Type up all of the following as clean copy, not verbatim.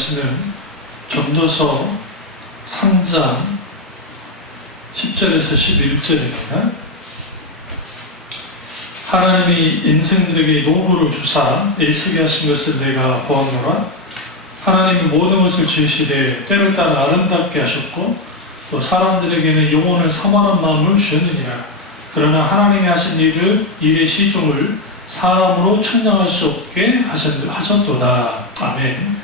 말씀은 전도서 3장 10절에서 11절입니다. 하나님이 인생들에게 노고를 주사 애쓰게 하신 것을 내가 보았노라. 하나님이 모든 것을 지으시되 때를 따라 아름답게 하셨고 또 사람들에게는 영혼을 사모하는 마음을 주셨느니라. 그러나 하나님이 하신 일의 시종을 사람으로 측량할 수 없게 하셨도다. 아멘.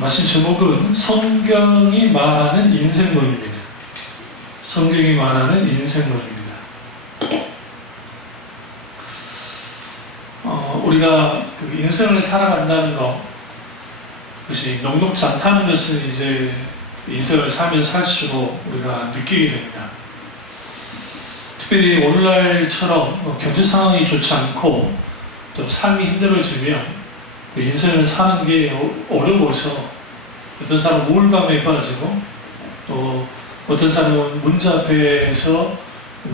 말씀 제목은 성경이 말하는 인생론입니다. 성경이 말하는 인생론입니다. 우리가 그 인생을 살아간다는 것, 그것이 녹록지 않다는 것을 이제 인생을 살면서 살수록 우리가 느끼게 됩니다. 특별히 오늘날처럼 경제 상황이 좋지 않고 또 삶이 힘들어지면 인생을 사는 게 어려워서 어떤 사람은 우울감에 빠지고 또 어떤 사람은 문제 앞에서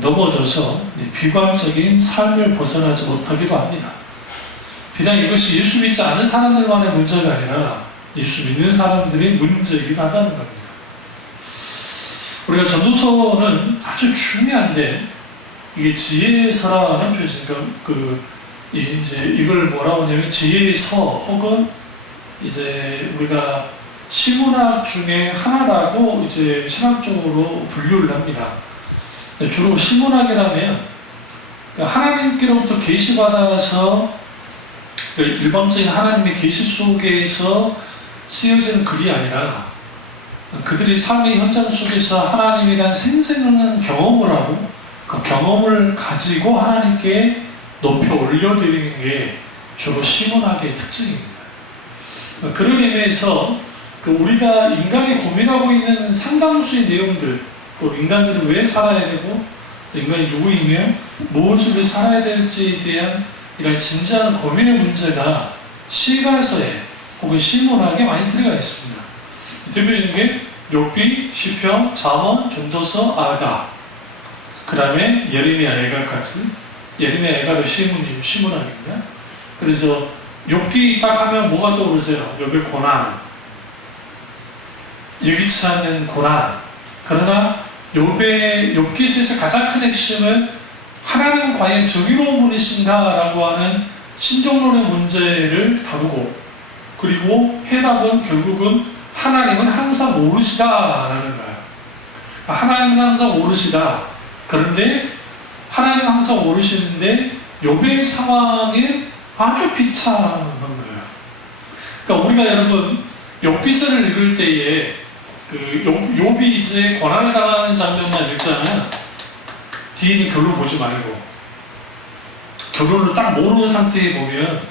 넘어져서 비관적인 삶을 벗어나지 못하기도 합니다. 비단 이것이 예수 믿지 않은 사람들만의 문제가 아니라 예수 믿는 사람들의 문제이기도 하다는 겁니다. 우리가 전도서는 아주 중요한데 이게 지혜서라는 표현, 이제 이걸 뭐라고 하냐면 지혜서 혹은 이제 우리가 시문학 중에 하나라고 이제 신학적으로 분류를 합니다. 주로 시문학이라면 하나님께로부터 계시받아서 일반적인 하나님의 계시 속에서 쓰여지는 글이 아니라 그들이 삶의 현장 속에서 하나님에 대한 생생한 경험을 하고 그 경험을 가지고 하나님께 높여 올려드리는 게 주로 시문학의 특징입니다. 그런 의미에서 우리가 인간이 고민하고 있는 상당수의 내용들, 또 인간들은 왜 살아야 되고 인간이 누구이며 무엇을 살아야 될지에 대한 이런 진지한 고민의 문제가 시가서에 혹은 시문학에 많이 들어가 있습니다. 대표적인 게 욥기, 시편, 잠언, 전도서, 아가, 그 다음에 예레미야, 애가까지. 예레미야, 애가도 시문학입니다. 그래서 욥기 딱 하면 뭐가 떠오르세요? 욥의 고난, 여기치 않는 고난. 그러나 욥기서에서 가장 큰 핵심은 하나님은 과연 정의로운 분이신가? 라고 하는 신종론의 문제를 다루고, 그리고 해답은 결국은 하나님은 항상 오르시다라는 거예요. 하나님은 항상 오르시다. 그런데 하나님은 항상 오르시는데 욥의 상황은 아주 비참한 거예요. 그러니까 우리가 여러분 욥기서를 읽을 때에 욥이 이제 고난을 당하는 장면만 읽잖아요. 뒤에 결론 보지 말고 결론을 딱 모르는 상태에 보면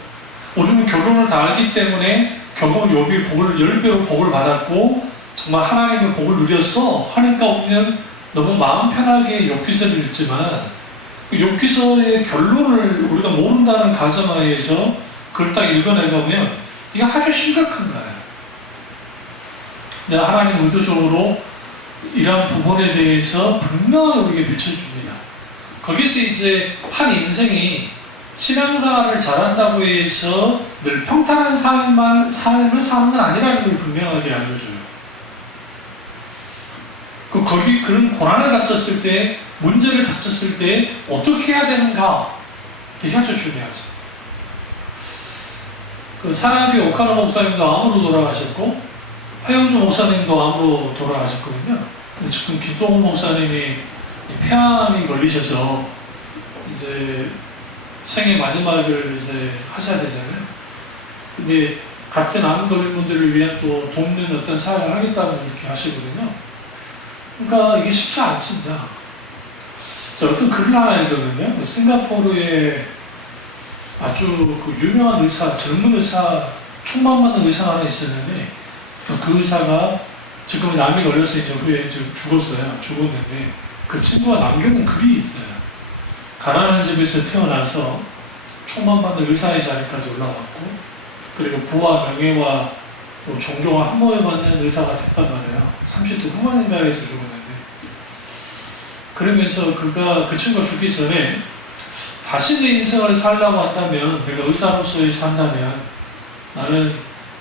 우리는 결론을 다 알기 때문에 결국 욥이 10배로 복을 받았고 정말 하나님의 복을 누렸어 하니까 우리는 너무 마음 편하게 욥기서를 읽지만 욥기서의 결론을 우리가 모른다는 가정하에서 그걸 딱 읽어내보면 이게 아주 심각한 거예요. 하나님 의도적으로 이러한 부분에 대해서 분명하게 우리에게 비춰줍니다. 거기서 이제 한 인생이 신앙생활을 잘한다고 해서 늘 평탄한 삶을 사는 건 아니라는 걸 분명하게 알려줘요. 그런 고난을 닥쳤을 때, 문제를 닥쳤을 때 어떻게 해야 되는가? 이게 아주 중요하죠. 사랑교회 오카노 목사님도 암으로 돌아가셨고 화영주 목사님도 암으로 돌아가셨거든요. 지금 김동훈 목사님이 폐암이 걸리셔서 이제 생애 마지막을 이제 하셔야 되잖아요. 근데 같은 암 걸린 분들을 위한 또 돕는 어떤 사역을 하겠다고 이렇게 하시거든요. 그러니까 이게 쉽지 않습니다. 자, 어떤 글을 하나 읽었는데요. 싱가포르에 아주 유명한 의사, 젊은 의사, 총만 맞는 의사가 하나 있었는데 그 의사가 지금 암이 걸려서 이제 후에 죽었어요. 죽었는데 그 친구가 남겨놓은 글이 있어요. 가난한 집에서 태어나서 총만 받는 의사의 자리까지 올라왔고 그리고 부와 명예와 존경과 함호에 받는 의사가 됐단 말이에요. 30대 후반인가에서 죽었는데 그러면서 그 친구가 죽기 전에 다시 내 인생을 살려고 한다면 내가 의사로서의 산다면 나는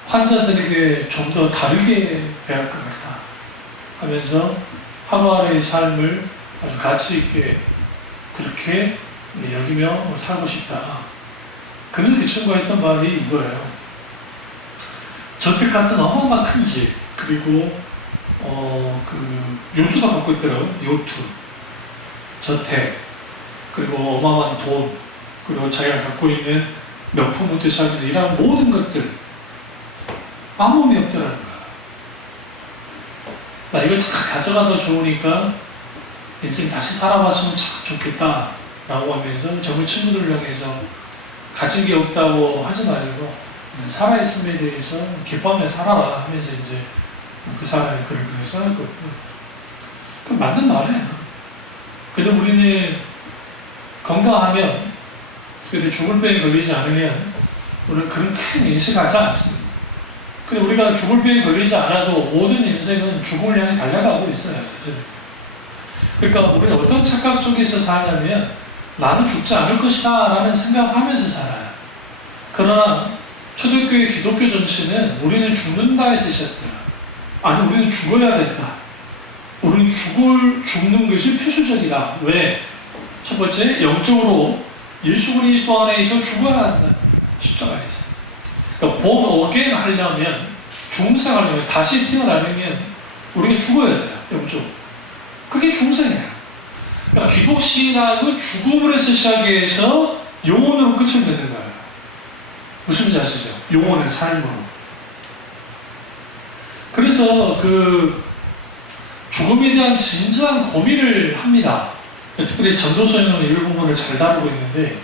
환자들에게 좀 더 다르게 대할 것 같다 하면서 하루하루의 삶을 아주 가치 있게 그렇게 여기며 살고 싶다. 그는 그 친구가 했던 말이 이거예요. 저택 같은 어마어마한 큰 집, 그리고 요트도 갖고 있더라고요. 요트, 저택, 그리고 어마어마한 돈, 그리고 자기가 갖고 있는 명품부터 시작해서 이런 모든 것들 아무 의미 없더라는 거야. 나 이걸 다 가져가도 좋으니까 인생 다시 살아봤으면 참 좋겠다 라고 하면서 젊은 친구들을 향해서 가진 게 없다고 하지 말고 살아있음에 대해서 기뻐하며 살아라 하면서 이제 그 사람이 글을 그렇게 써놨거든요. 그 맞는 말이에요. 그래도 우리는 건강하면, 그래도 죽을 병에 걸리지 않으면 우리는 그런 큰 인식하지 않습니다. 근데 우리가 죽을 병에 걸리지 않아도 모든 인생은 죽음을 향해 달려가고 있어요, 사실. 그러니까 우리는 어떤 착각 속에서 사냐면 나는 죽지 않을 것이다 라는 생각하면서 살아요. 그러나 초대교회 기독교 정신은 우리는 죽는다에 쓰셨다. 아니, 우리는 죽어야 된다. 우리는 죽는 것이 필수적이다. 왜? 첫 번째, 영적으로 예수 그리스도 안에서 죽어야 한다. 십자가에서. 그러니까 본 어게인 하려면, 중생하려면, 다시 태어나려면 우리가 죽어야 돼요. 영적으로. 그게 중생이야. 그러니까 기독 신앙은 죽음으로서 시작해서 영혼으로 끝을 맺는 거예요. 무슨 말인지 아시죠? 영혼의 삶으로. 그래서 그 죽음에 대한 진지한 고민을 합니다. 특별히 전도서에는 일부분을 잘 다루고 있는데,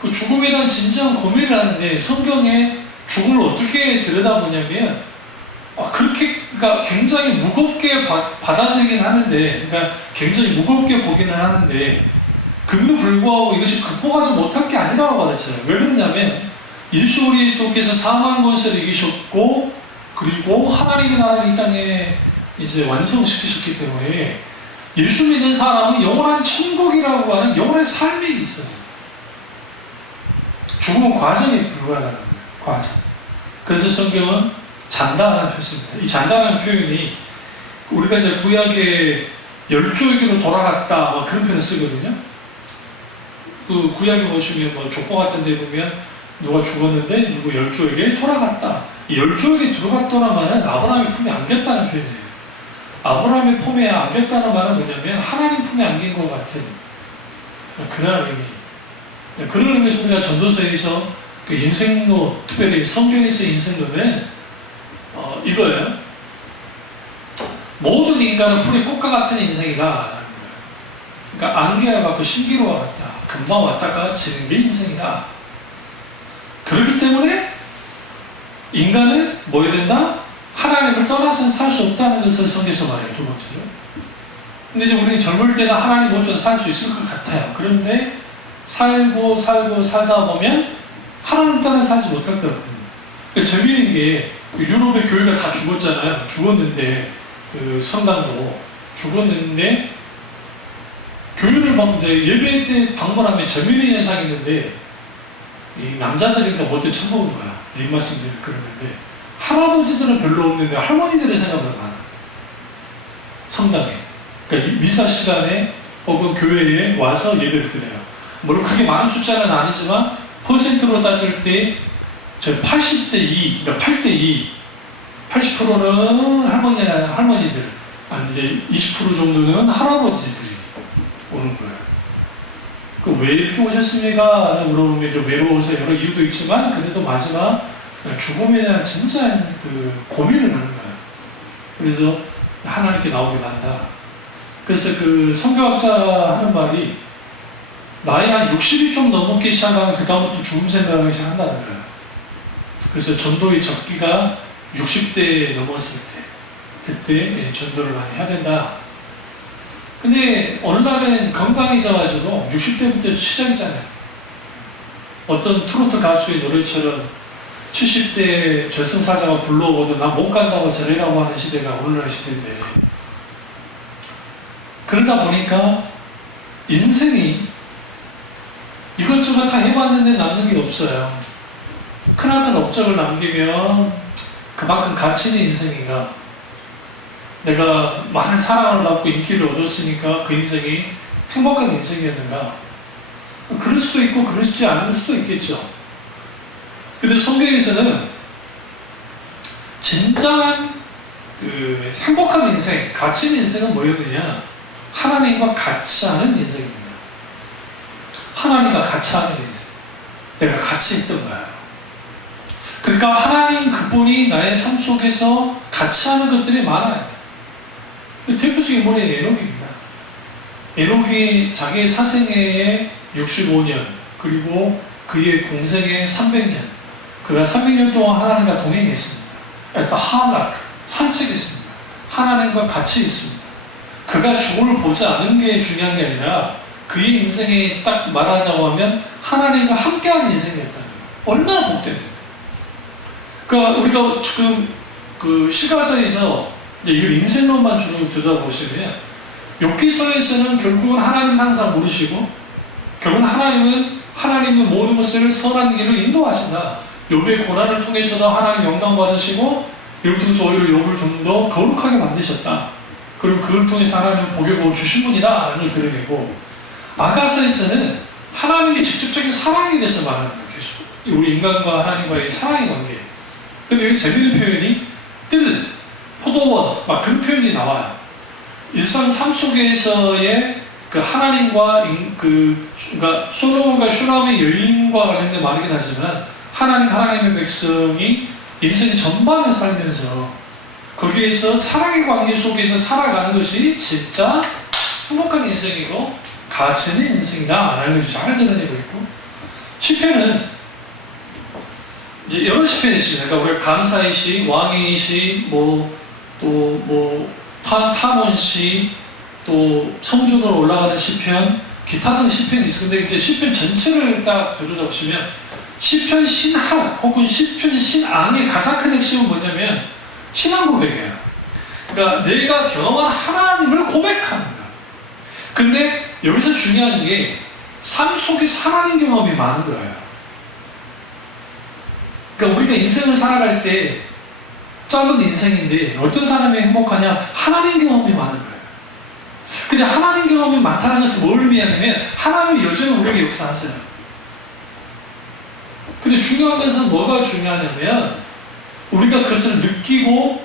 그 죽음에 대한 진지한 고민을 하는데 성경에 죽음을 어떻게 들여다보냐면 그렇게, 그러니까 굉장히 무겁게 받아들이긴 하는데, 그러니까 굉장히 무겁게 보기는 하는데, 그럼에도 불구하고 이것이 극복하지 못할 게 아니라고 가르쳐요. 왜 그러냐면 예수 그리스도께서 사망 권세를 이기셨고, 그리고 하나님의 나라를 이 땅에 이제 완성시키셨기 때문에 예수 믿는 사람은 영원한 천국이라고 하는 영원한 삶이 있어요. 죽음은 과정에 불과하다는 거예요. 과정. 그래서 성경은 잔다라는 표현입니다. 이 잔다라는 표현이 우리가 이제 구약의 열조에게로 돌아갔다 그런 표현을 쓰거든요. 그 구약에 보시면 뭐 족보 같은 데 보면 누가 죽었는데 누구 열조에게 돌아갔다. 이 열조에게 들어갔다는 말은 아브라함의 품에 안겼다는 표현이에요. 아브라함의 품에 안겼다는 말은 뭐냐면 하나님 품에 안긴 것 같은 그런 의미. 그런 의미에서 우리가 전도서에서 그 인생로, 특별히 성경에서의 인생로는 이거예요. 모든 인간은 풀이 꽃과 같은 인생이다. 그러니까 안개와 같고 신기루와 같다. 금방 왔다가 지는 게 인생이다. 그렇기 때문에 인간은 뭐 해야 된다? 하나님을 떠나서는 살 수 없다는 것을 성경에서 말해요. 두 번째로. 근데 이제 우리는 젊을 때는 하나님 모셔서 살 수 있을 것 같아요. 그런데 살고 살다 보면 하나님 따라 살지 못할 것 같거든요. 그러니까 재미있는 게 유럽의 교회가 다 죽었잖아요. 죽었는데 그 성당도 죽었는데 교회를 이제 예배 때 방문하면 재미있는 현상이 있는데 이 남자들이니까 먼저 쳐먹은 거야. 입맛은 그러는데 할아버지들은 별로 없는데 할머니들의 생각보다 많아. 성당에. 그러니까 미사 시간에 혹은 교회에 와서 예배를 드려요. 물론 그게 많은 숫자는 아니지만 퍼센트로 따질 때 저 80대 2, 그러니까 8대 2, 80%는 할머니들, 아니 이제 20% 정도는 할아버지들이 오는 거예요. 그 왜 이렇게 오셨습니까? 물어보면 좀 외로워서 여러 이유도 있지만 그래도 마지막 죽음에 대한 진짜한 그 고민을 하는 거예요. 그래서 하나님께 나오기도 한다. 그래서 그 성경학자 하는 말이 나이 한 60이 좀 넘게 시작하면 그 다음부터 죽음 생각하기 시작한다는 거예요. 그래서 전도의 적기가 60대 넘었을 때 그때 전도를 많이 해야 된다. 근데 어느 날은 건강해져가지고 60대부터 시작이잖아요. 어떤 트로트 가수의 노래처럼 70대 저승사자가 불러오고도 나 못 간다고 저래라고 하는 시대가 오늘날 시대인데, 그러다 보니까 인생이 이것저것 다 해봤는데 남는 게 없어요. 크나큰 업적을 남기면 그만큼 가치 있는 인생인가? 내가 많은 사랑을 받고 인기를 얻었으니까 그 인생이 행복한 인생이었는가? 그럴 수도 있고 그러지 않을 수도 있겠죠. 근데 성경에서는 진정한 그 행복한 인생, 가치 있는 인생은 뭐였느냐? 하나님과 같이 하는 인생입니다. 하나님과 같이 하는 인생. 내가 같이 있던 거예요. 그러니까 하나님 그분이 나의 삶 속에서 같이 하는 것들이 많아요. 대표적인 분이 에녹입니다. 에녹이 자기의 사생애에 65년, 그리고 그의 공생애 300년, 그가 300년 동안 하나님과 동행했습니다. 하락그 산책했습니다. 하나님과 같이 있습니다. 그가 죽음을 보지 않은 게 중요한 게 아니라 그의 인생에 딱 말하자고 하면 하나님과 함께하는 인생이었다는 거예요. 얼마나 복된 거예요. 그러니까 우리가 지금 그 시가서에서 이걸 인생론만 주로 들여다보시면 욥기서에서는 결국은 하나님 항상 모르시고 결국은 하나님은 모든 것을 선한 길로 인도하신다. 욥의 고난을 통해서도 하나님 영광 받으시고 이를 통해서 오히려 욥을 좀 더 거룩하게 만드셨다. 그리고 그걸 통해서 하나님은 복의 복을 주신 분이다 라는 걸 드러내고, 아가서에서는 하나님의 직접적인 사랑에 대해서 말하는 거예요. 계속 우리 인간과 하나님과의 사랑의 관계. 근데 여기 재미있는 표현이 뜰, 포도원 막 그런 표현이 나와요. 일상 삶 속에서의 그 하나님과 그러니까 솔로몬과 슈람의 여인과 관련된 말이긴 하지만 하나님의 백성이 인생 전반을 살면서 거기에서 사랑의 관계 속에서 살아가는 것이 진짜 행복한 인생이고 가치 있는 인생이다라는 것이 잘 드러내고 있고, 시편은 이제 여러 시편이 있습니다. 그러니까 우리가 감사의 시, 왕의 시, 타몬 시, 또 성전으로 올라가는 시편, 기타 등 시편이 있습니다. 근데 이제 시편 전체를 딱 들여다보시면 시편 신학 혹은 시편 신앙의 가장 큰 핵심은 뭐냐면 신앙 고백이에요. 그러니까 내가 경험한 하나님을 고백하는 거야. 근데 여기서 중요한 게 삶 속에서 하나님 경험이 많은 거예요. 그러니까 우리가 인생을 살아갈 때 짧은 인생인데 어떤 사람이 행복하냐? 하나님 경험이 많은 거예요. 근데 하나님 경험이 많다는 것은 뭘 의미하냐면 하나님이 여전히 우리에게 역사하세요. 근데 중요한 것은 뭐가 중요하냐면 우리가 그것을 느끼고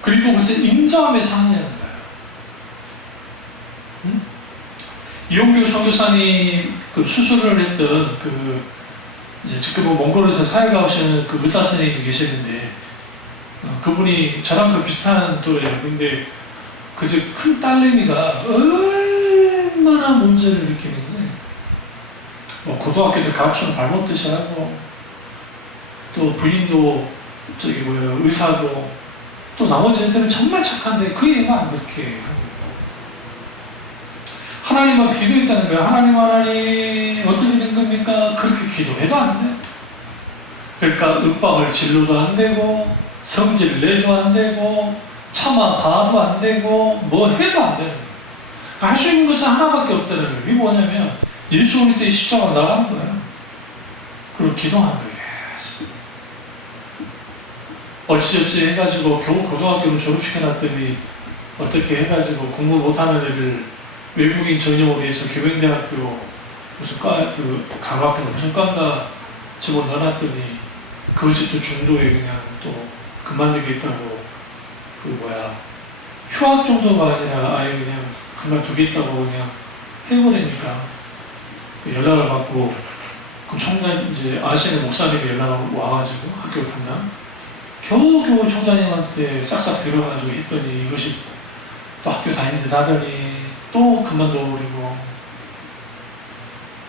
그리고 그것을 인정하면서 하는 거예요. 이용규 선교사님 그 수술을 했던 지금은 몽골에서 사회가 오시는 그 의사 선생님이 계시는데 그분이 저랑 그 비슷한 또래예요. 근데 그 큰 딸내미가 얼마나 문제를 느끼는지 고등학교 때 가르치는 발 못듯이 하고 또 부인도 의사도 또 나머지 애들은 정말 착한데 그 애만 그렇게 하는 거예요. 하나님하고 기도했다는 거예요. 하나님 어떻게 된 겁니까? 그렇게 기도해도 안 돼. 그러니까 윽박을 질러도 안 되고 성질 내도 안 되고 차마 봐도 안 되고 뭐 해도 안 되는 거예요. 할 수 있는 것은 하나밖에 없다는 거예요. 이게 뭐냐면 예수 그리스도의 십자가로 나가는 거예요. 그리고 기도하는 거예요. 어찌어찌 해가지고 겨우 고등학교를 졸업시켜놨더니 어떻게 해가지고 공부 못하는 애를 외국인 전형으로 해서 교양대학교 무슨 강학교 무슨 과인가 집어넣어놨더니 그것이 또 중도에 그냥 또 그만두겠다고 휴학 정도가 아니라 아예 그냥 그만두겠다고 그냥 해버리니까 연락을 받고 그 총장 이제 아시는 목사님이 연락을 와가지고 학교 담당 겨우겨우 총장님한테 싹싹 빌어가지고 했더니 이것이 또 학교 다니는 듯 하더니 또 그만둬버리고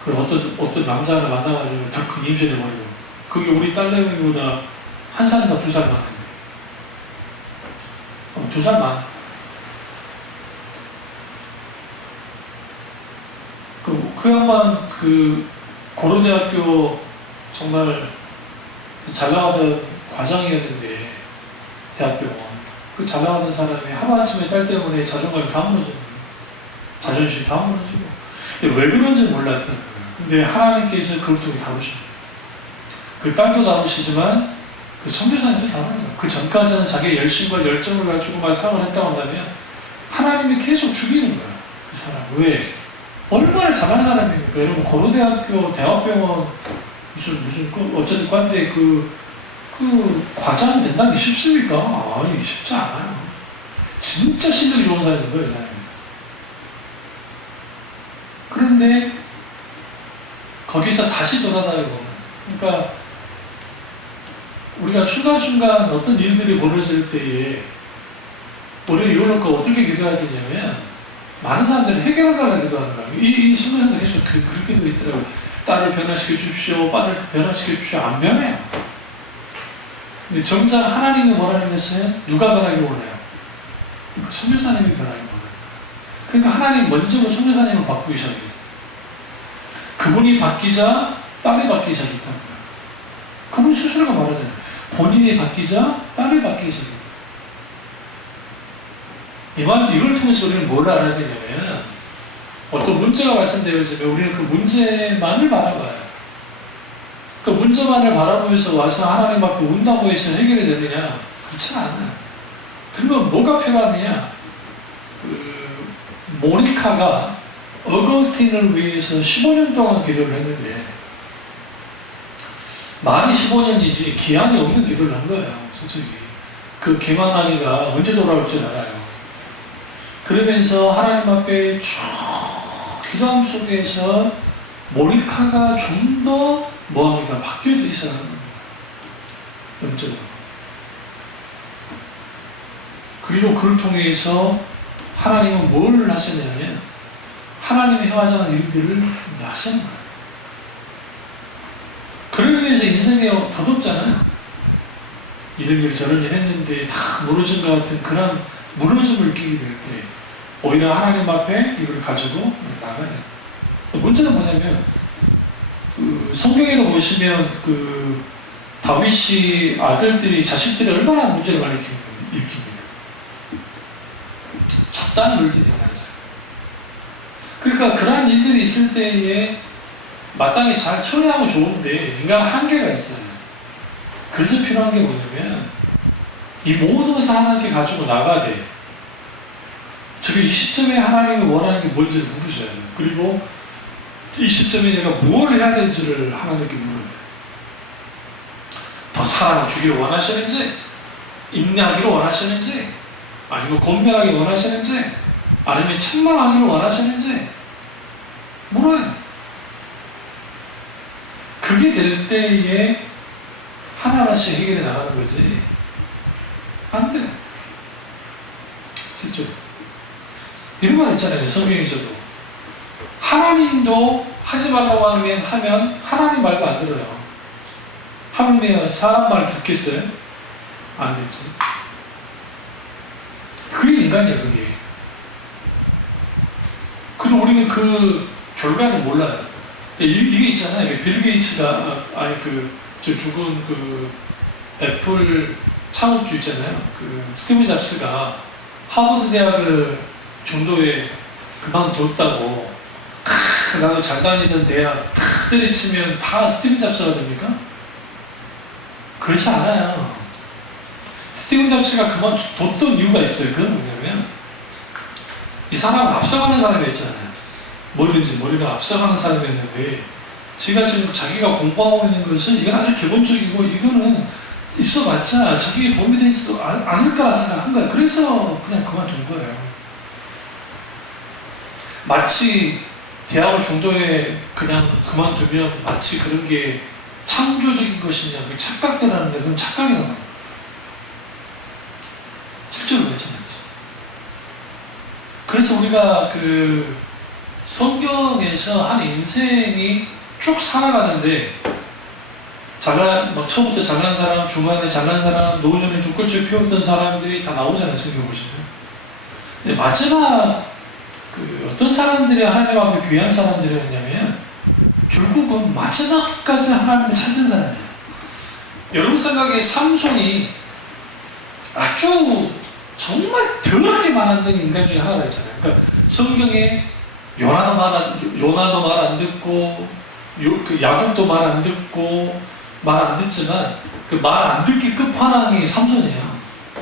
그리고 어떤 남자를 만나가지고 다 그 임신해버리고 그게 우리 딸내미보다 1살인가 2살 많은데 2살 많아. 그 양반 고려대학교 정말 잘 나가던 과장이었는데 대학병원 그 잘 나가던 사람이 하루아침에 딸 때문에 자존감이 다 무너지고 자존심 다 무너지고 왜 그런지 몰랐던 거예요. 근데 하나님께서 그걸 통해 다루십니다. 그 딸도 다루시지만 그 선교사님이 다릅니다. 그 전까지는 자기의 열심과 열정을 가지고만 사역을 했다고 한다면 하나님이 계속 죽이는 거야. 그 사람. 왜? 얼마나 잘하는 사람입니까? 여러분 고려대학교 대학병원 무슨 어쨌든 관대 그 과장 된다는 게 쉽습니까? 아니 쉽지 않아요. 진짜 실력이 좋은 사람인 거예요, 이 사람이. 그런데 거기서 다시 돌아다니고, 그러니까 우리가 순간순간 어떤 일들이 벌어질 때에 우리가 이걸 놓고 어떻게 기도해야 되냐면, 많은 사람들이 해결하려고 기도하는 거예요. 이 신부님들 계속 그렇게 도 있더라고요. 딸을 변화시켜 주십시오, 딸을 변화시켜 주십시오. 안 변해요. 근데 정작 하나님이 원하는 것은 누가 변하기 원해요? 선교사님이 변하기 원해요. 그러니까 하나님 먼저 선교사님을 바꾸기 시작했어요. 그분이 바뀌자 딸이 바뀌기 시작했답니다. 그분이 스스로가 말하잖아요. 본인이 바뀌자 딸이 바뀌기 시작했다. 이걸 통해서 우리는 뭘 알아야 되냐면, 어떤 문제가 발생되어지면 우리는 그 문제만을 바라봐요. 그 문제만을 바라보면서 와서 하나님 앞에 운다고 해서 해결이 되느냐? 그렇지 않아요. 그러면 뭐가 필요하느냐? 모니카가 어거스틴을 위해서 15년 동안 기도를 했는데, 만이 15년이지 기한이 없는 기도를 한 거예요. 솔직히 그 개만하니가 언제 돌아올 줄 알아요. 그러면서 하나님 앞에 쭉 기도함 속에서 모니카가 좀 더 뭐합니까? 바뀌어지기 시작하는 겁니다. 영적으로. 그리고 그를 통해서 하나님은 뭘 하시냐면, 하나님이 해와자는 일들을 이제 하시는 거예요. 그러면서 인생에 더덥잖아요. 이런 일 저런 일 했는데 다 무너진 것 같은 그런 무너짐을 느끼게 될 때, 오히려 하나님 앞에 이걸 가지고 나가야 돼요. 문제는 뭐냐면, 성경에도 보시면 다윗이 아들들이 자식들이 얼마나 문제를 많이 일으킵니까? 잡다한 물질이 많아요. 그러니까 그러한 일들이 있을 때에 마땅히 잘 처리하면 좋은데 인간 한계가 있어요. 그래서 필요한 게 뭐냐면, 이 모든 것을 하나님께 가지고 나가야 돼. 지금 이 시점에 하나님이 원하는 게 뭔지를 물으셔야 돼요. 그리고 이 시점에 내가 뭘 해야 되는지를 하나님께 물어야 돼요. 더 사랑을 주기를 원하시는지, 인내하기를 원하시는지, 아니면 권면하기를 원하시는지, 아니면 책망하기를 원하시는지 물어요. 그게 될 때에 하나하나씩 해결해 나가는 거지. 안 돼요. 진짜. 이런 말 있잖아요. 성경에서도. 하나님도 하지 말라고 하면 하나님 말도 안 들어요. 하물며 사람 말 듣겠어요? 안 듣지. 그게 인간이야, 그게. 그래도 우리는 그 결과를 몰라요. 이게 있잖아요. 빌 게이츠가, 저 죽은 애플 창업주 있잖아요. 스티브 잡스가 하버드 대학을 중도에 그만뒀다고, 나도 잘 다니던 대학 탁 때려치면 다 스티브 잡스가 됩니까? 그렇지 않아요. 스티브 잡스가 그만뒀던 이유가 있어요. 그건 뭐냐면, 이 사람은 앞서가는 사람이었잖아요. 뭐든지 머리가 앞서가는 사람이었는데, 지가 지금 자기가 공부하고 있는 것은 이건 아주 기본적이고, 이거는 있어봤자 자기에게 도움이 되지도 않을 거라 생각한 거예요. 그래서 그냥 그만둔 거예요. 마치 대학을 중도에 그냥 그만두면 마치 그런 게 창조적인 것이냐, 착각들 하는데 그건 착각이잖아요. 실제로 그렇지 않죠. 그래서 우리가 성경에서 한 인생이 쭉 살아가는데, 처음부터 잘난 사람, 중간에 잘난 사람, 노년에 좀 꽃을 피웠던 사람들이 다 나오잖아요, 성경 보시면. 근데 마지막 어떤 사람들이 하나님 앞에 귀한 사람들이었냐면, 결국은 마지막까지 하나님을 찾은 사람이에요. 여러분 생각에 삼손이 아주 정말 더럽게 말하는 인간 중에 하나가 있잖아요. 그러니까 성경에 요나도 말 안 듣고, 야곱도 말 안 듣고, 말 안 듣지만 그 말 안 듣기 끝판왕이 삼손이에요.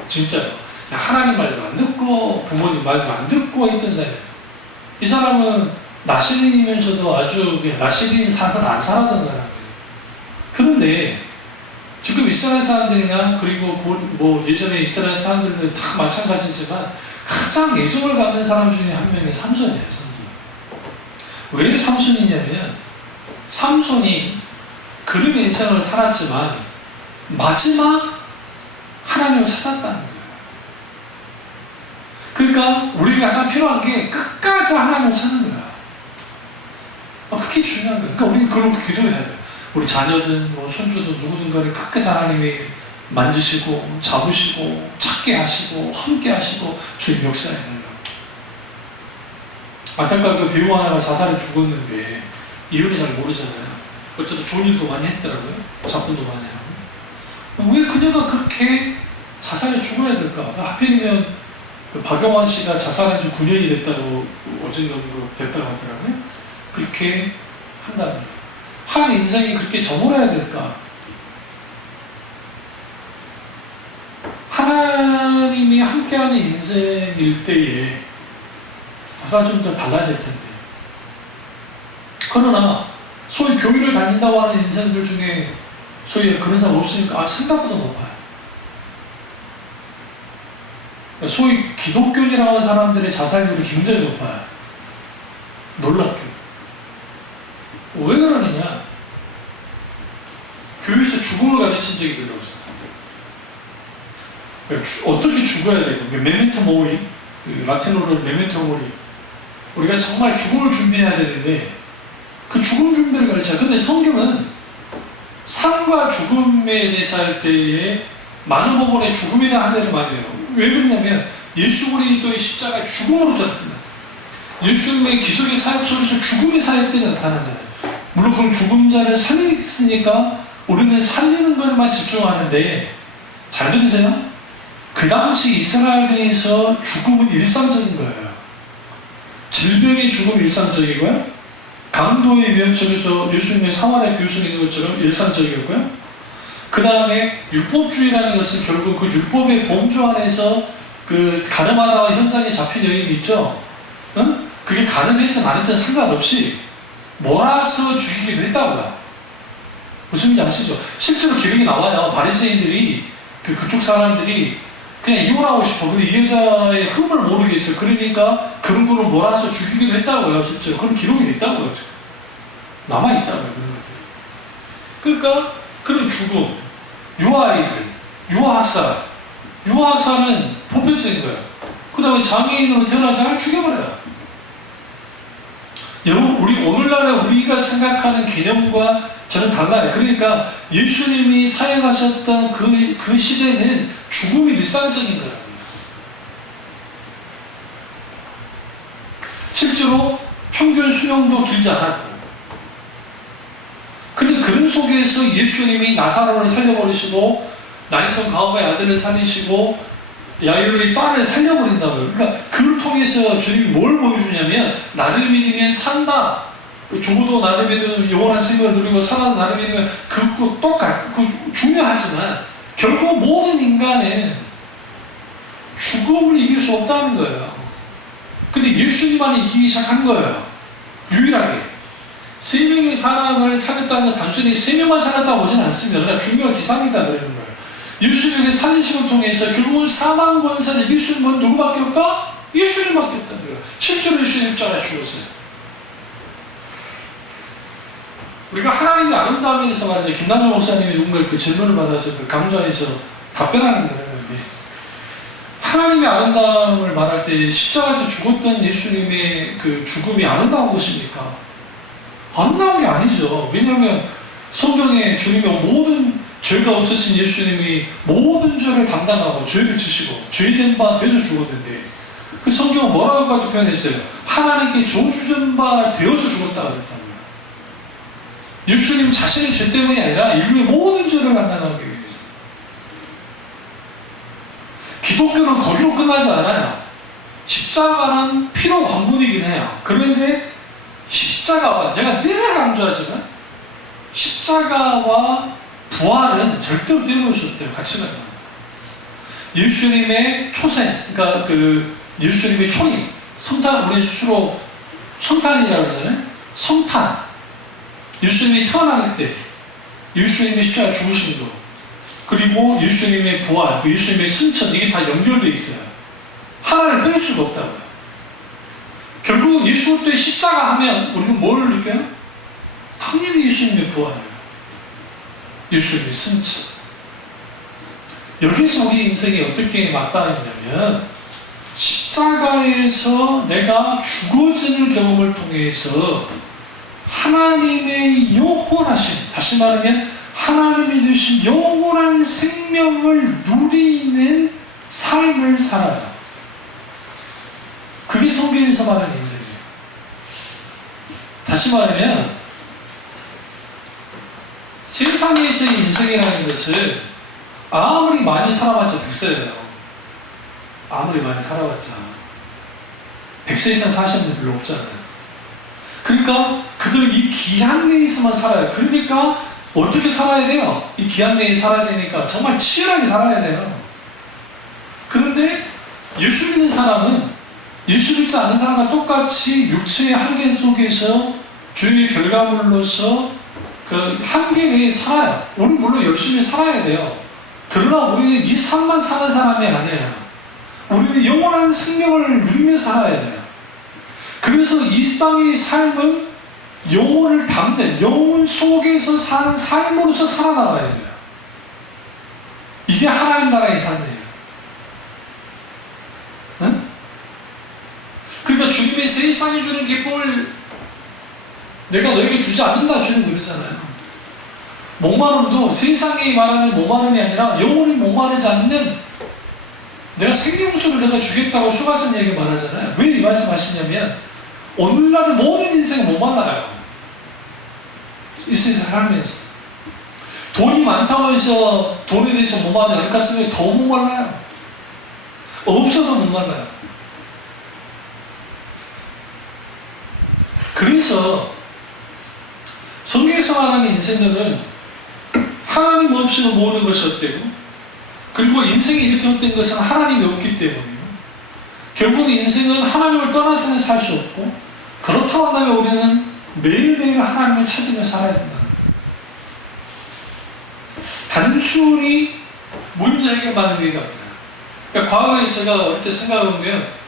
진짜요. 하나님 말도 안 듣고 부모님 말도 안 듣고 있던 사람이에요. 이 사람은 나시린이면서도 아주 그냥 나시린 삶을 안 살았던 사람이에요. 그런데 지금 이스라엘 사람들이나 그리고 뭐 예전에 이스라엘 사람들은 다 마찬가지지만 가장 애정을 갖는 사람 중에 한 명이 삼손이에요. 삼손. 왜 삼손이냐면 삼손이 그런 인생을 살았지만 마지막 하나님을 찾았다는 거예요. 그러니까 우리가 가장 필요한 게 끝까지 하나님을 찾는 거야. 그게 중요한 거예요. 그러니까 우리는 그렇게 기도해야 돼요. 우리 자녀든 뭐 손주든 누구든 간에 끝까지 하나님이 만지시고 잡으시고 찾게 하시고 함께 하시고 주님 역사에 된다. 안타깝게 그 배우 하나가 자살해 죽었는데 이유를 잘 모르잖아요. 어쨌든 좋은 일도 많이 했더라고요. 작품도 많이 하고. 왜 그녀가 그렇게 자살해 죽어야 될까? 하필이면 그 박영환 씨가 자살한 지 9년이 됐다고 어젠가 됐다고 하더라고요. 그렇게 한다는 거예요. 한 인생이 그렇게 저물어야 될까? 하나님이 함께하는 인생일 때에 보다 좀 더 달라질 텐데. 그러나 소위 교회를 다닌다고 하는 인생들 중에 소위 그런 사람 없으니까 생각보다 높아요. 소위 기독교인이라고 하는 사람들의 자살률이 굉장히 높아요. 놀랍게. 왜 그러느냐? 교회에서 죽음을 가르친 적이 별로 없어요. 어떻게 죽어야 되고, 메멘토 모리, 라틴어로 메멘토 모리. 우리가 정말 죽음을 준비해야 되는데, 그 죽음 준비를 가르쳐요. 근데 성경은 삶과 죽음에 대해서 할 때에 많은 부분에 죽음이라 하는 많이 해요. 왜 그러냐면, 예수 그리스도의 십자가의 죽음으로 나타나요. 예수님의 기적의 사역 속에서 죽음의 사역들이 나타나잖아요. 물론 그럼 죽은 자를 살리겠으니까 우리는 살리는 것만 집중하는데 잘 들으세요? 그 당시 이스라엘에서 죽음은 일상적인 거예요. 질병의 죽음이 일상적이고요. 강도의 위험 속에서 예수님의 사활의 교훈이 있는 것처럼 일상적이었고요. 그 다음에 율법주의라는 것은 결국 그 율법의 범주 안에서 그 가늠하다가 현장에 잡힌 여인이 있죠. 응? 그게 가늠했든 안 했든 상관없이 몰아서 죽이기도 했다고요. 무슨 말인지 아시죠? 실제로 기록이 나와요. 바리새인들이 그쪽 사람들이 그냥 이혼하고 싶어. 근데 이 여자의 흠을 모르겠어요. 그러니까 그런 거를 몰아서 죽이기도 했다고요. 실제로 그런 기록이 있다고요. 남아 있다고요. 그러니까 그런 죽음, 유아아이들, 유아학살은 보편적인 거예요. 그 다음에 장애인으로 태어나자마자 죽여버려요. 여러분, 우리 오늘날에 우리가 생각하는 개념과 저는 달라요. 그러니까 예수님이 사역하셨던 그 시대는 죽음이 일상적인 거예요. 실제로 평균 수명도 길지 않았고. 근데 그런 속에서 예수님이 나사로를 살려버리시고 나인성 가업의 아들을 살리시고 야이로의 딸을 살려버린다고요. 그러니까 그를 통해서 주님이 뭘 보여주냐면 나를 믿으면 산다. 죽어도 나를 믿으면 영원한 생명을 누리고 살아도 나를 믿으면 그거 똑같고 중요하지만 결국 모든 인간은 죽음을 이길 수 없다는 거예요. 근데 예수님만이 이기기 시작한 거예요. 유일하게. 세 명의 사람을 살렸다는 건 단순히 세 명만 살렸다고 보진 않습니다. 그러니까 중요한 기상이다 그러는 거예요. 예수님의 살리심을 통해서 결국은 사망 권세를 이길 수 있는 건 누구밖에 없다? 예수님밖에 없다는 거예요. 실제로 예수님 십자가에 죽었어요. 우리가 하나님의 아름다움에 대해서 말하는데 김남정 목사님이 누군가 그 질문을 받아서 그 강좌에서 답변하는 거예요. 하나님의 아름다움을 말할 때 십자가에서 죽었던 예수님의 그 죽음이 아름다운 것입니까? 아름다운 게 아니죠. 왜냐하면 성경에 주님이 모든 죄가 없으신 예수님이 모든 죄를 담당하고 죄를 지시고 죄된 바 되어 죽었는데 그 성경은 뭐라고까지 표현했어요? 하나님께 저주된 바 되어서 죽었다 그랬다는 거예요. 예수님 자신의 죄 때문이 아니라 인류의 모든 죄를 담당하기 위해서. 기독교는 거기로 끝나지 않아요. 십자가는 피로 관문이긴 해요. 그런데 십자가와, 제가 늘 강조하지만 십자가와 부활은 절대로 떼어놓을 수 없대요. 같이 간다. 예수님의 초생, 그러니까 예수님의 초임, 성탄, 우리 주로 성탄이라고 그러잖아요. 성탄. 예수님이 태어날 때, 예수님의 십자가 죽으신 거, 그리고 예수님의 부활, 예수님의 승천, 이게 다 연결되어 있어요. 하나를 뺄 수가 없다고요. 결국 예수 그리스도의 십자가 하면 우리는 뭘 느껴요? 당연히 예수님의 부활이에요. 예수님의 승천. 여기서 우리 인생이 어떻게 맞닿았냐면 십자가에서 내가 죽어지는 경험을 통해서 하나님의 영원하신, 다시 말하면 하나님이 주신 영원한 생명을 누리는 삶을 살아요. 그게 성경에서 말하는 인생이에요. 다시 말하면 세상에서의 인생이라는 것을 아무리 많이 살아봤자 100세예요. 아무리 많이 살아봤자 100세 이상 사시는 분 별로 없잖아요. 그러니까 그들 이 기한 내에서만 살아요. 그러니까 어떻게 살아야 돼요? 이 기한 내에 살아야 되니까 정말 치열하게 살아야 돼요. 그런데 예수 믿는 사람은 예수 믿지 않는 사람과 똑같이 육체의 한계 속에서 주의 결과물로서 그 한계 내에 살아요. 우리는 물론 열심히 살아야 돼요. 그러나 우리는 이 삶만 사는 사람이 아니에요. 우리는 영원한 생명을 누리며 살아야 돼요. 그래서 이 땅의 삶은 영혼을 담는, 영혼 속에서 사는 삶으로서 살아나가야 돼요. 이게 하나님 나라의 삶이에요. 응? 그러니까 주님의 세상이 주는 기쁨을 내가 너에게 주지 않는다 주는 그러잖아요. 목마름도 세상이 말하는 목마름이 아니라 영혼이 목마르지 않는 내가 생명수를 내가 주겠다고 수가선 얘기 말하잖아요. 왜 이 말씀 하시냐면 오늘날의 모든 인생은 목말라요. 이 세상 살면서 돈이 많다고 해서 돈에 대해서 목말라요. 그러니까 쓰면 더 목말라요. 없어도 목말라요. 그래서 성경에서 말하는 인생들은 하나님 없이는 모든 것이 헛되고, 그리고 인생이 이렇게 헛된 것은 하나님이 없기 때문이에요. 결국 인생은 하나님을 떠나서는 살 수 없고, 그렇다고 한다면 우리는 매일매일 하나님을 찾으며 살아야 된다는 거예요. 단순히 문제 해결만을 위해가 아니라, 그러니까 과거에 제가 어릴 때 생각해보면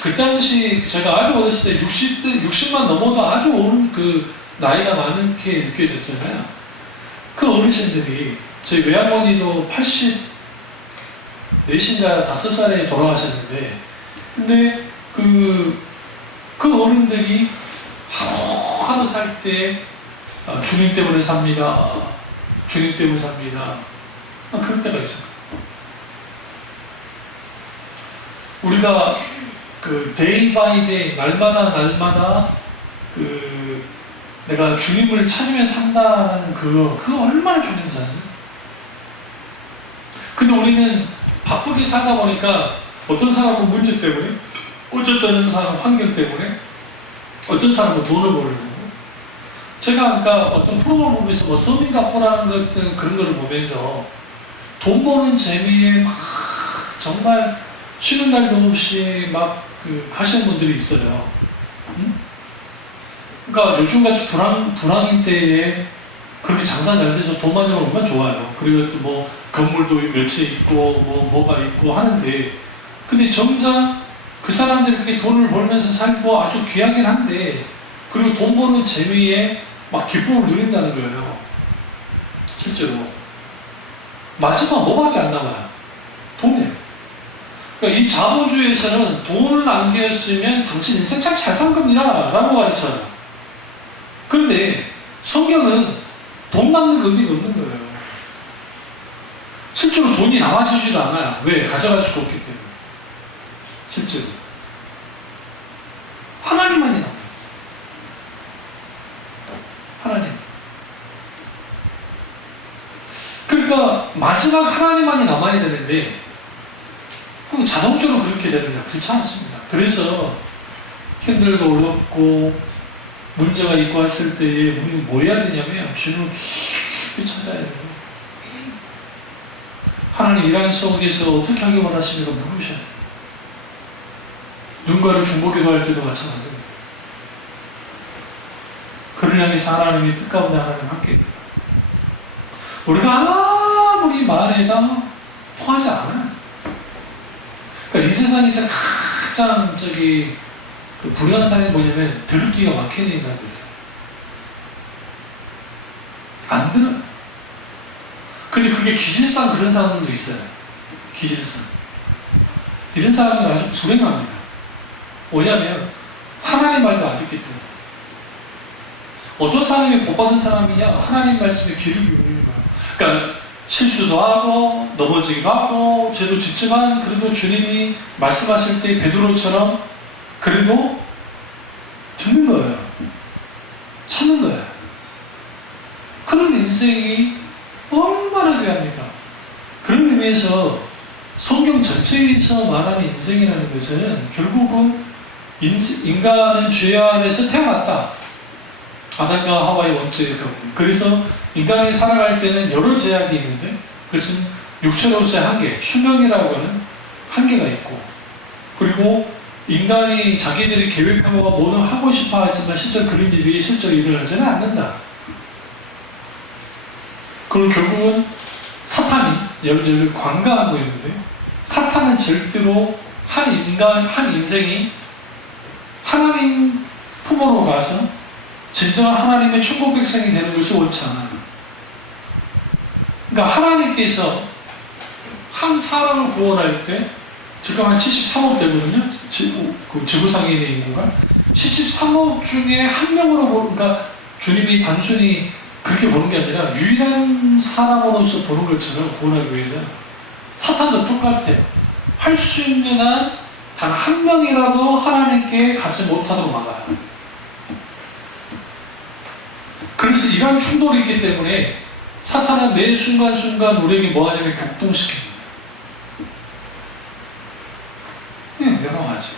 그 당시 제가 아주 어렸을 때 60만 넘어도 아주 어른 그 나이가 많게 느껴졌잖아요. 그 어르신들이 저희 외할머니도 84인가 5살에 돌아가셨는데, 근데 그 어른들이 하루 살 때 주님 때문에 삽니다. 주님 때문에 삽니다. 그럴 때가 있어요. 우리가 그 데이 바이 데이, 날마다 내가 주님을 찾으며 산다는 그거 얼마나 중요한지 아세요? 근데 우리는 바쁘게 살다 보니까 어떤 사람은 문제 때문에, 어떤 사람은 환경 때문에, 어떤 사람은 돈을 벌려고. 제가 아까 어떤 프로그램을 보면서 뭐 서민가포라는 것들 그런 거를 보면서 돈 버는 재미에 막 정말 쉬는 날도 없이 막 가시는 분들이 있어요. 응? 그러니까 요즘같이 불황인 때에 그렇게 장사 잘 돼서 돈 많이 벌면 얼마나 좋아요. 그리고 또 뭐 건물도 몇 채 있고 뭐가 있고 하는데, 근데 정작 그 사람들이 그렇게 돈을 벌면서 살고 아주 귀하긴 한데, 그리고 돈 버는 재미에 막 기쁨을 누린다는 거예요. 실제로 마지막 뭐밖에 안 남아요? 돈이에요. 그러니까 이 자본주의에서는 돈을 남겼으면 당신 인생 참 잘 산 겁니다 라고 가르쳐요. 그런데 성경은 돈 남는 의미가 없는 거예요. 실제로 돈이 남아지지도 않아요. 왜? 가져갈 수가 없기 때문에. 실제로 하나님만이 남아요. 하나님. 그러니까 마지막 하나님만이 남아야 되는데 그럼 자동적으로 그렇게 되느냐? 그렇지 않습니다. 그래서 힘들고 어렵고 문제가 있고 했을 때에 우리는 뭐 해야 되냐면 주님을 깊이 찾아야 돼요. 하나님 이 땅 속에서 어떻게 하기 원하십니까? 물으셔야 돼요. 누군가를 중보기도 할 때도 마찬가지입니다. 그를 향해서 하나님이 뜻 가운데 하나님 함께 우리가 아무리 말해도 통하지 않아요. 그러니까 이 세상에서 가장 그 불행한 사람이 뭐냐면 들을 기가 막히는 인간들이에요. 안 들어요. 근데 그게 기질상 그런 사람들도 있어요. 기질상. 이런 사람들은 아주 불행합니다. 뭐냐면 하나님 말도 안 듣기 때문에. 어떤 사람이 복받은 사람이냐? 하나님 말씀에 귀를 기울이는 거예요. 그러니까 실수도 하고 넘어지기도 하고 죄도 짓지만 그래도 주님이 말씀하실 때 베드로처럼 그래도 듣는 거예요. 찾는 거예요. 그런 인생이 얼마나 귀합니까? 그런 의미에서 성경 전체에서 말하는 인생이라는 것은 결국은 인간은 죄 아래서 태어났다. 아담과 하와의 원죄의 것들. 그래서 인간이 살아갈 때는 여러 제약이 있는데 그것은 육체로서의 한계, 수명이라고 하는 한계가 있고 그리고 인간이 자기들이 계획하고 뭐든 하고 싶어 하지만 실제 그런 일이 실제로 일어나지는 않는다. 그리고 결국은 사탄이 여러분 관가하고 있는데 사탄은 절대로 한 인생이 하나님 품으로 가서 진정한 하나님의 천국 백성이 되는 것을 원치 않아요. 그러니까 하나님께서 한 사람을 구원할 때 지금 한 73억 되거든요. 지구상에 있는 인구가 73억 중에 한 명으로 그러니까 주님이 단순히 그렇게 보는 게 아니라 유일한 사람으로서 보는 것처럼 구원하기 위해서 사탄도 똑같아요. 할 수 있는 한 단 한 명이라도 하나님께 가지 못하도록 막아요. 그래서 이런 충돌이 있기 때문에 사탄은 매 순간순간 우리에게 뭐하냐면 격동시킵니다. 여러 가지.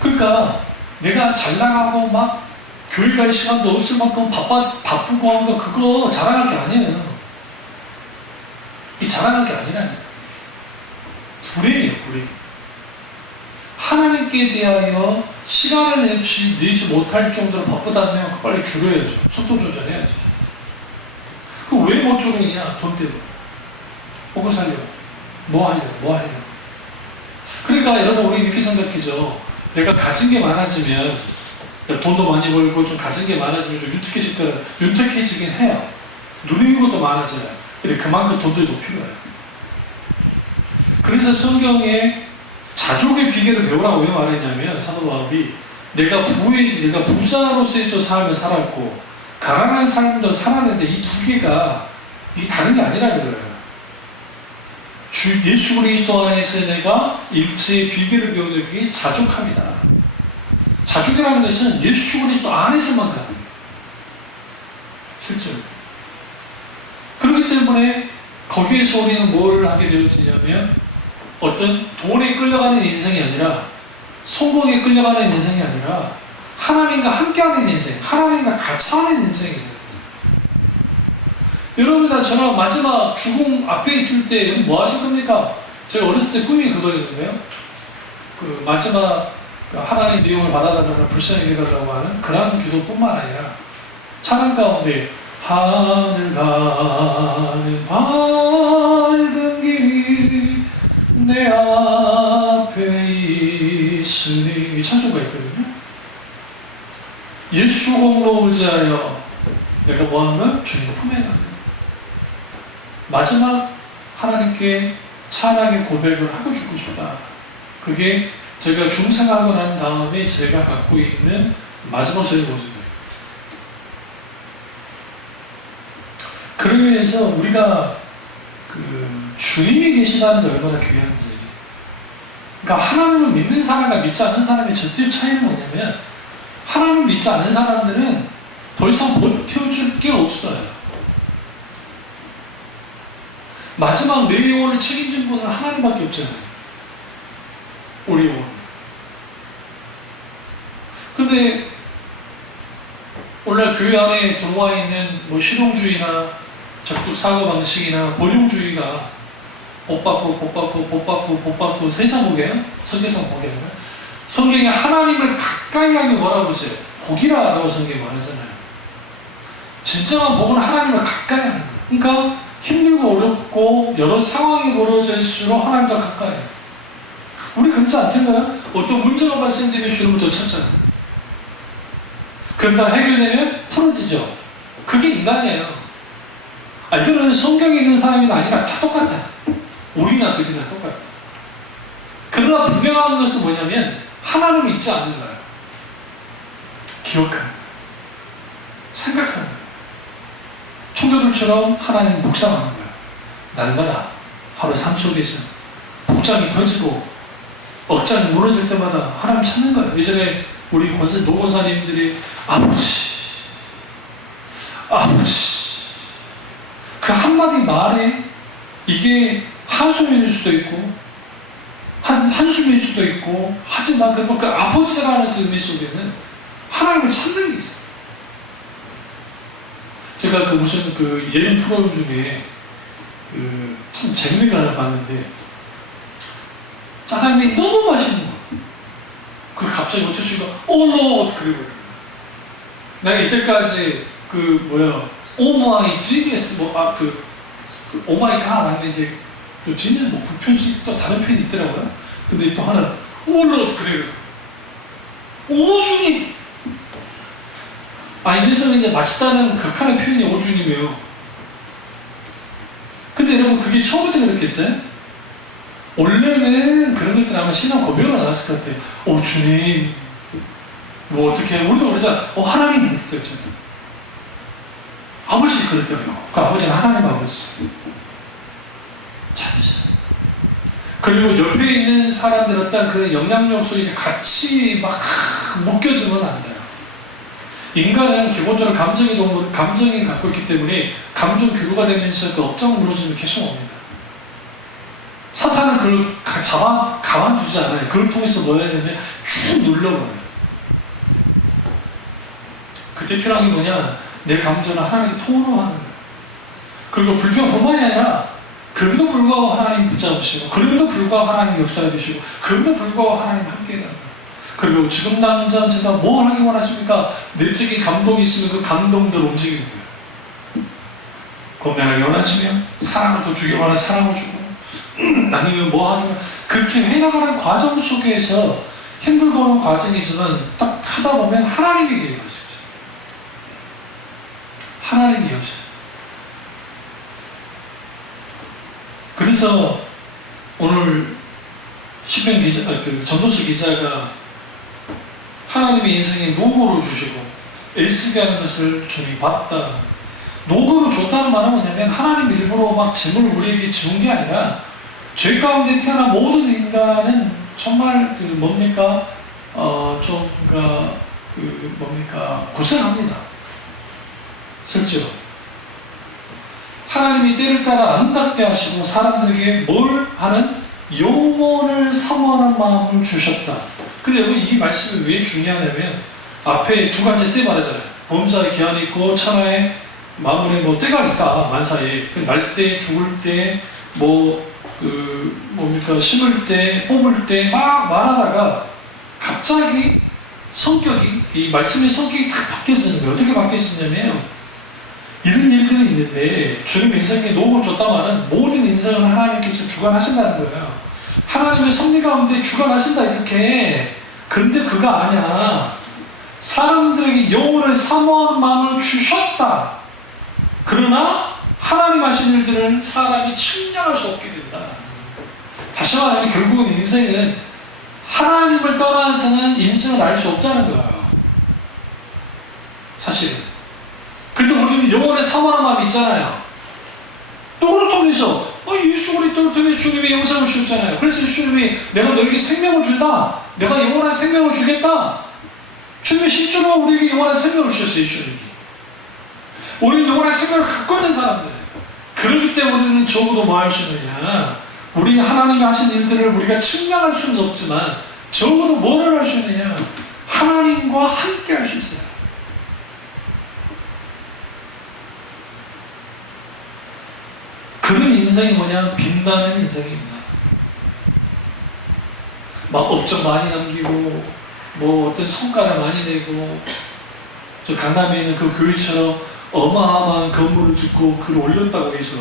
그러니까 내가 잘 나가고 막 교회 갈 시간도 없을 만큼 바쁘고 하는 거 그거 자랑할 게 아니에요. 이 자랑할 게 아니라니까. 불행이에요, 불행. 하나님께 대하여 시간을 내지 못할 정도로 바쁘다면 빨리 줄여야죠. 속도 조절해야죠. 그럼 왜 못 줄이냐? 돈 때문에. 먹고 살려고. 뭐 하려고. 그러니까 여러분 우리 이렇게 생각해죠. 내가 가진 게 많아지면 돈도 많이 벌고 좀 가진 게 많아지면 좀 윤택해지긴 해요. 누리는 것도 많아져요. 근데 그만큼 돈들도 필요해요. 그래서 성경에 자족의 비결을 배우라고 왜 말했냐면 사도 바울이 내가 부자로서의 또 삶을 살았고 가난한 삶도 살았는데 이 두 개가 이게 다른 게 아니라는 거예요. 예수 그리스도 안에서 내가 일체의 비결을 배우는 그게 자족합니다. 자족이라는 것은 예수 그리스도 안에서만 가능해요. 실제로. 그렇기 때문에 거기에서 우리는 뭘 하게 되어지냐면 어떤 돈에 끌려가는 인생이 아니라 성공에 끌려가는 인생이 아니라 하나님과 함께하는 인생, 하나님과 같이 하는 인생이 돼요. 여러분이나 저랑 마지막 죽음 앞에 있을 때 뭐 하실 겁니까? 제가 어렸을 때 꿈이 그거였는데요. 그 마지막 하나님 내용을 받아달라는 불쌍히 해달라고 하는 그런 기도뿐만 아니라 찬양 가운데 하늘 가는 밝은 길이 내 앞에 있으니 이 찬송가 있거든요. 예수 공로 의지하여 내가 뭐하는 주님 품에 가는 마지막 하나님께 찬양의 고백을 하고 죽고 싶다. 그게 제가 중생하고 난 다음에 제가 갖고 있는 마지막적인 모습이에요. 그러기 위해서 우리가 주님이 계시다는 게 얼마나 귀한지. 그러니까 하나님을 믿는 사람과 믿지 않는 사람의 전체 차이는 뭐냐면 하나님을 믿지 않는 사람들은 더 이상 버텨줄 게 없어요. 마지막 내 영혼을 책임진 분은 하나님밖에 없잖아요. 우리 영혼. 근데 오늘 교회 안에 들어와 있는 실용주의나 적극 사고방식이나 본용주의가 복 받고 세상 복이에요? 성경상 복이에요? 성경에 하나님을 가까이 하면 뭐라고 그러세요? 복이라고 성경이 말하잖아요. 진정한 복은 하나님을 가까이 하는 거예요. 그러니까 힘들고 어렵고 여러 상황이 벌어질수록 하나님과 가까이 해요. 우리 그렇지 않던가요? 어떤 문제가 발생되면 주님부터 찾잖아요. 그러다 해결되면 풀어지죠. 그게 인간이에요. 이거는 성경에 있는 사람이 아니라 다 똑같아요. 우리나 그들이나 똑같아요. 그러나 분명한 것은 뭐냐면 하나님이 있지 않는 거예요. 기억하는 거예요. 생각하는 거예요. 초교들처럼 하나님 묵상하는 거예요. 날마다 하루 삶 속에서 복장이 터지고 억장이 무너질 때마다 하나님 찾는 거예요. 예전에 우리 노 권사님들이 아버지 그 한마디 말에 이게 한숨일 수도 있고 한숨일 수도 있고 하지만 그 아버지라는 그 의미 속에는 하나님을 찾는 게 있어요. 제가 무슨 예능 프로그램 중에 참 재밌는 걸 하나 봤는데 짜장면이 너무 맛있는 거야. 갑자기 어쩌 주가 올로 그리고 내가 이때까지 오마이 지니어스 오마이 갓 아니면 이제 또 지니어스 부편식 또 다른 편이 있더라고요. 근데 또 하나는 올로 그래요. 오주님. 인에서는 이제 맛있다는 극한의 표현이 오주님이에요. 근데 여러분 그게 처음부터 그렇겠어요? 원래는 그런 것들 아마 신앙 고백가 나왔을 것 같아요. 주님 어떻게 우리도 그러잖아. 하나님 그랬잖아요. 아버지 그랬더라고요. 그 아버지는 하나님 아버지 찾으세요. 그리고 옆에 있는 사람들 어떤 그런 영향력 속에 같이 막 묶여지면 안 돼요. 인간은 기본적으로 감정이 갖고 있기 때문에 감정 교류가 되면서 그 억장 무너짐이 계속 옵니다. 사탄은 그걸 가만두지 않아요. 그걸 통해서 뭐 해야 되냐면 쭉 눌러버려요. 그때 필요한 게 뭐냐? 내 감정을 하나님께 통로하는 거예요. 그리고 불평뿐만이 아니라 그럼에도 불구하고 하나님 붙잡으시고 그럼에도 불구하고 하나님 역사해 주시고 그럼에도 불구하고 하나님 함께 해가는 거예요. 그리고 지금 당장 제가 뭘 하기 원하십니까? 내적인 감동이 있으면 그 감동대로 움직이는 거예요. 권면하기 원하시면 사랑을 더 주기 원하면 사랑을 주고 아니면 뭐 하는 그렇게 해나가는 과정 속에서 힘들고 하는 과정이지만 딱 하다 보면 하나님이 계획하시죠. 하나님이 계획하시죠. 그래서 오늘 시편 기자, 전도서 기자가 하나님의 인생에 노고를 주시고 애쓰게 하는 것을 주님이 봤다. 노고를 줬다는 말은 뭐냐면 하나님 일부러 막 짐을 우리에게 지운 게 아니라 죄 가운데 태어난 모든 인간은 정말 고생합니다. 실제로 하나님이 때를 따라 아름답게 하시고 사람들에게 뭘 하는 영혼을 사모하는 마음을 주셨다. 근데 여러분 이 말씀이 왜 중요하냐면 앞에 두 가지 때 말하잖아요. 범사에 기한이 있고 천하에 마음에 때가 있다. 만사에 날 때, 죽을 때, 심을 때, 뽑을 때 막 말하다가 갑자기 이 말씀의 성격이 다 바뀌어지는 거예요. 어떻게 바뀌어지냐면 이런 일들이 있는데 주님 인생에 노고를 줬다 말은 모든 인생을 하나님께서 주관하신다는 거예요. 하나님의 섭리 가운데 주관하신다 이렇게. 근데 그거 아니야. 사람들에게 영혼을 사모하는 마음을 주셨다. 그러나 하나님 하신 일들은 사람이 측량할 수 없게 된다. 다시 말하면 결국은 인생은 하나님을 떠나서는 인생을 알 수 없다는 거예요. 사실은. 근데 우리는 영혼의 사모하는 마음이 있잖아요. 누구를 통해서 예수 그리스도를 통해 주님이 영생을 주셨잖아요. 그래서 주님이 내가 너에게 생명을 준다. 내가 영원한 생명을 주겠다. 주님이 실제로 우리에게 영원한 생명을 주셨어요. 주님이. 우리는 영원한 생명을 갖고 있는 사람들이에요. 그렇기 때문에 우리는 적어도 뭐 할 수 있느냐. 우리는 하나님이 하신 일들을 우리가 측량할 수는 없지만 적어도 뭐를 할 수 있느냐. 하나님과 함께 할 수 있어요. 인생이 뭐냐? 빛나는 인생입니다. 막 업적 많이 남기고 뭐 어떤 성과를 많이 내고 저 강남에 있는 그 교회처럼 어마어마한 건물을 짓고 그걸 올렸다고 해서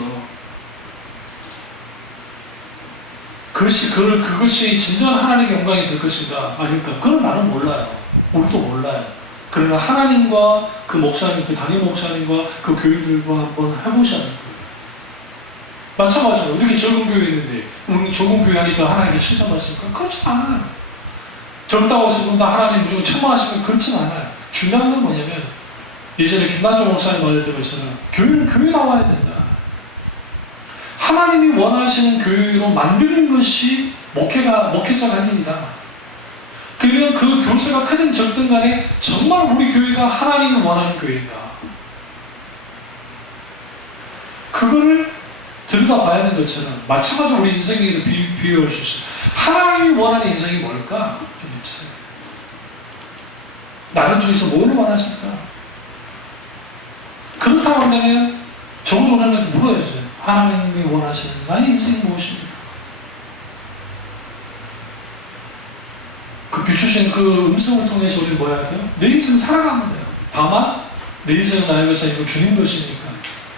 그것이 진정한 하나님의 영광이 될 것인가? 아닐까? 그건 나는 몰라요. 우리도 몰라요. 그러나 하나님과 그 목사님, 그 담임 목사님과 그 교인들과 한번 해보셔야 돼요. 마찬가지로 이렇게 적은 교회 있는데 적은 교회 하니까 하나님께 칭찬받습니까? 그렇지 않아요. 적다고 해서 다 하나님 무조건 책망하시면 그렇진 않아요. 중요한 건 뭐냐면 예전에 김단종 목사님 말했던 것처럼 교회는 교회 나와야 된다. 하나님이 원하시는 교회로 만드는 것이 목회자가 할 일이다. 그러면 그 교세가 크든 적든 간에 정말 우리 교회가 하나님이 원하는 교회인가? 그거를 들여다봐야 하는 것처럼 마찬가지로 우리 인생에 비유할 수 있어요. 하나님이 원하는 인생이 뭘까? 도대체 나를 통해서 뭘 원하실까? 그렇다고 하면 적어도 우리는 물어야죠. 하나님이 원하시는 나의 인생이 무엇입니까? 그 비추신 그 음성을 통해서 우리는 뭐 해야 돼요? 내 인생 살아가면 돼요. 다만 내 인생은 나의 것이 아니고 주님 것이니까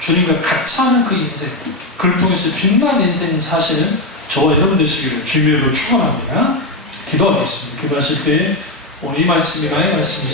주님과 같이 하는 그 인생, 그걸 통해서 빛난 인생 사실은 저와 여러분 되시기를 주님으로 축원합니다. 기도하겠습니다. 기도하실 때 오늘 이 말씀이 나의 말씀이자